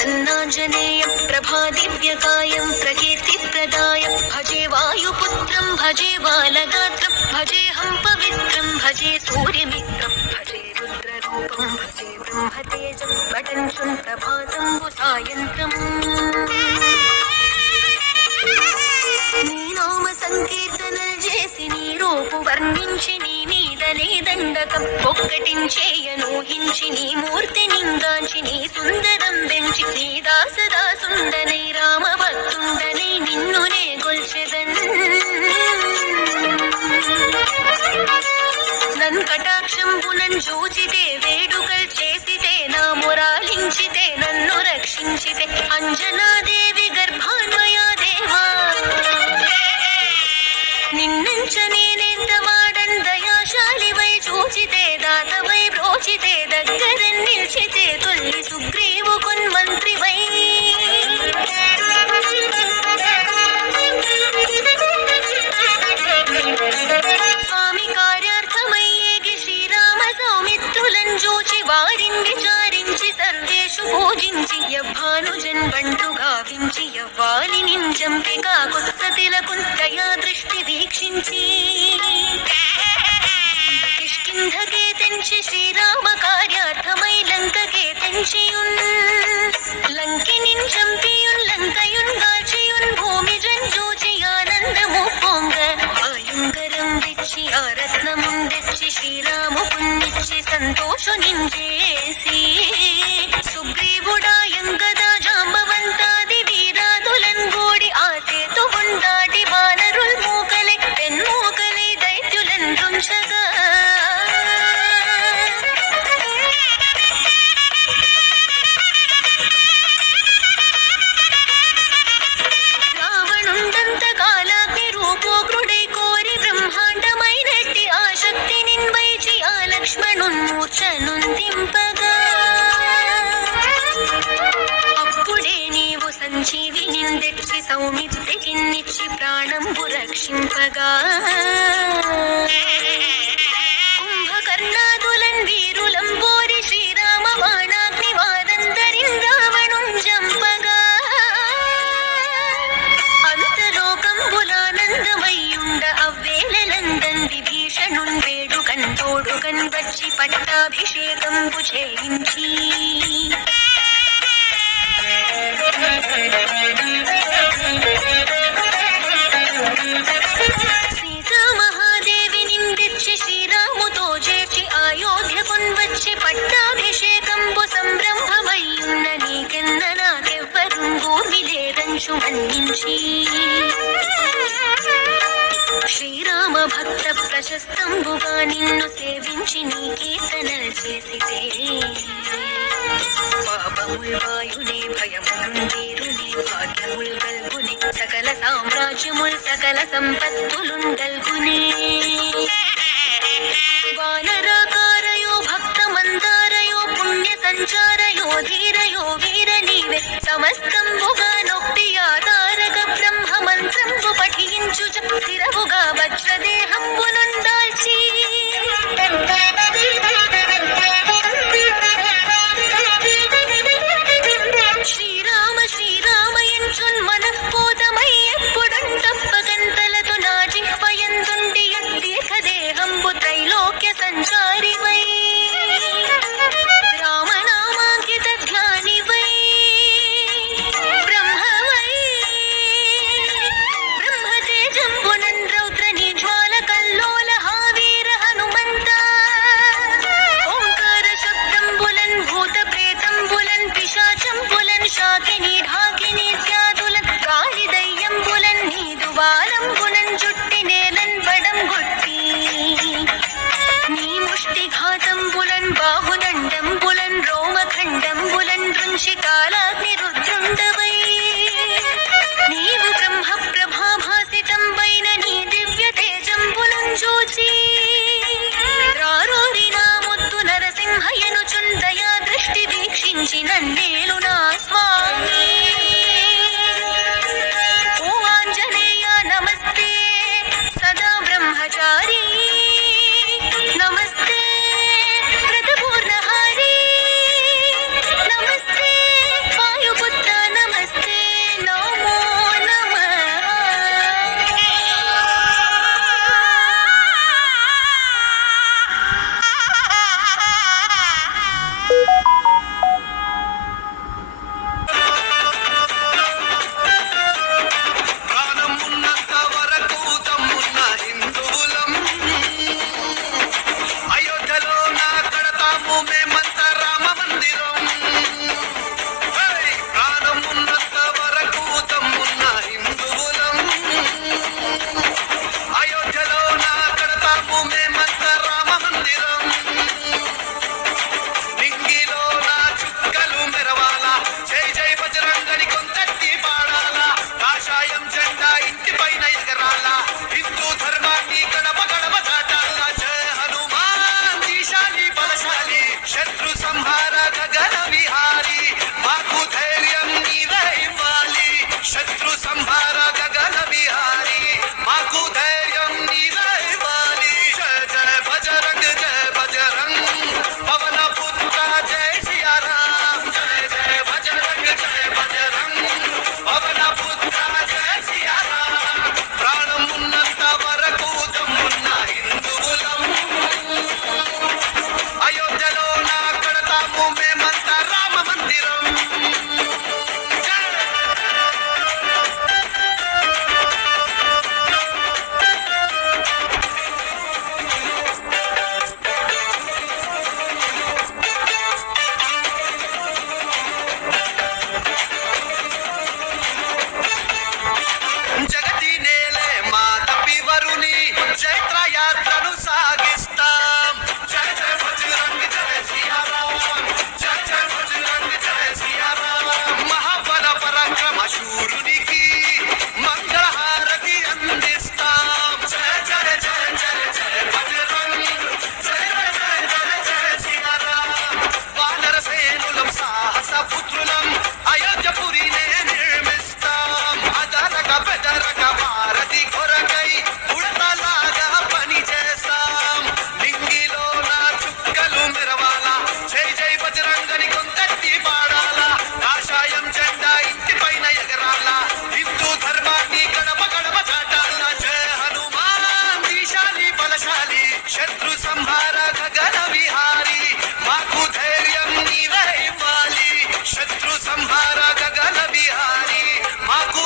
प्रसन्नाञ्जनेयं प्रभादिव्यकायं प्रकीर्तिप्रदायं भजे वायुपुत्रं भजे बालगात्रं भजेऽहं पवित्रं भजे सूर्यमित्रं भजे रुद्ररूपं भजे ब्रह्मतेजं घटञ्चं प्रभातं सायन्त्रम् నీ నామ సంకీర్తనలు చేసి నీ రూపు వర్ణించి నీ మీదనే దండకం ఒక్కటించేయనూహించి నీ మూర్తి నింగాంచి నీ సుందరం వెంచి నీ దాసదాసుండనై రామ భక్తుండనై నిన్నునే గొల్చెదన్ నన్ కటాక్షంబునన్ జూచితే వేడుకల్ చేసితే నా మొరాలించితే నన్ను రక్షించితే అంజనాదేవి గర్భాన్వయా దేవా నిన్నంచనేనెంత వాడన్ దయాశాలివై చూచితే దాతవై బ్రోచితే దగ్గర నిల్చితే తొల్లి సుగ్రీవు కొన్మంత్రివై స్వామి కార్యార్థమయ్యేగి శ్రీరామ సౌమిత్రులను చూచి వారిని విచారించి సర్వేషు పూజించి యవ్వానుజన్ బంటు గావించి యవ్వాలి నించంపి కాకుత్సతిలకు దయా దృష్టి వీక్షించి కిష్కింధకే తెంచి శ్రీరామ కార్యార్థమై లంకకే తెంచియున్ లంకినిన్ చంపియున్ లంకయున్ గాల్చియున్ భూమి జంజూచి ఆనందము పొంగ ఆయుంగరం తెచ్చి ఆ రత్నముం తెచ్చి శ్రీరాము పుణ్యిచ్చి సంతోషునించేసి సుగ్రీవుడాయంగదా జాంబవంతాది వీరాదులన్ గూడి ఆ సేతువుండాటి వానరుల్ మూకలై పెన్మూకలై దైత్యులన్ తుంచగా రావణుండంత కాలాగ్ని రూపోగ్రుడై కోరి బ్రహ్మాండమైనట్టి ఆ శక్తి నిన్వైచి ఆ లక్ష్మణున్ మూర్ఛనుందింపగా అప్పుడే నీవు సంజీవి నిందెచ్చి సౌమిత్రికిన్నిచ్చి ప్రాణంబు రక్షింపగా కుంభకర్ణాదులన్ వీరులం పోరి శ్రీరామ బాణాగ్ని వాదంతరిన్ రావణుం జంపగా అంతలోకంబులానందమయ్యుండ అవ్వేళలందన్ విభీషణున్ వేడుకన్ తోడుకన్ వచ్చి పట్టాభిషేకంబు చేయించి సీతామహాదేవి నిందెచ్చి శ్రీరాముతో చేర్చి అయోధ్యకున్ వచ్చి పట్టాభిషేకంబు సంరంభమయ్యున్న నీకెన్న నాకెవ్వరుంగూర్మి లేదంచు మన్నించి శ్రీరామ భక్త ప్రశస్తంబుగా నిన్ను సేవించి నీ కీర్తనలు చేసితే పాపముల్ వాయునే భయములుండేరునే భాగ్యముల్ గల్గునే సకల సామ్రాజ్యముల్ సకల సంపత్తులున్ గల్గునే వానరాకారయో భక్త మందారయో పుణ్య సంచారయో ధీరయో వీర నీవే సమస్తంబుగా నొప్పి ఆధారక బ్రహ్మ మంత్రంబు పఠించు స్థిరముగా వజ్రదేహంబునుందాల్చి శ్రీరామ శ్రీరామయంచున్ మనఃపోతమై ఎప్పుడున్ తప్పకంతలతో నా జిహ్వయందుండి దీర్ఘదేహంబు త్రైలోక్య సంచారివై రామనామాంకిత ధ్యానివై బ్రహ్మవై బ్రహ్మతేజంబునన్ రౌద్ర నిజ్వాల కల్లోల హావీర హనుమంత ఓంకార శబ్దంబులన్ భూత ప్రేతంబులన్ పిశాచంబులన్ శాకిని ఢాకిని త్యాదులన్ గాలి దయ్యంబులన్ నీదు వాలంబులన్ జుట్టి నేలన్ బడం గుట్టి నీ ముష్టిఘాతంబులన్ బాహుదండంబులన్ రోమఖండంబులన్ రుంచి కాలాగ్ని రుద్రుండవై నీవు బ్రహ్మ ప్రభాభాసితంబైన నీ దివ్య తేజంబులన్ చూచి రారోరి నా ముద్దు నరసింహయనుచున్ దయా దృష్టి వీక్షించి నన్నేలు నా స్వామి ఓ ఆంజనేయ నమస్తే సదా బ్రహ్మచారి నమస్తే వ్రతపూర్ణహారి నమస్తే వాయు సంహార గగన విహారి మాకు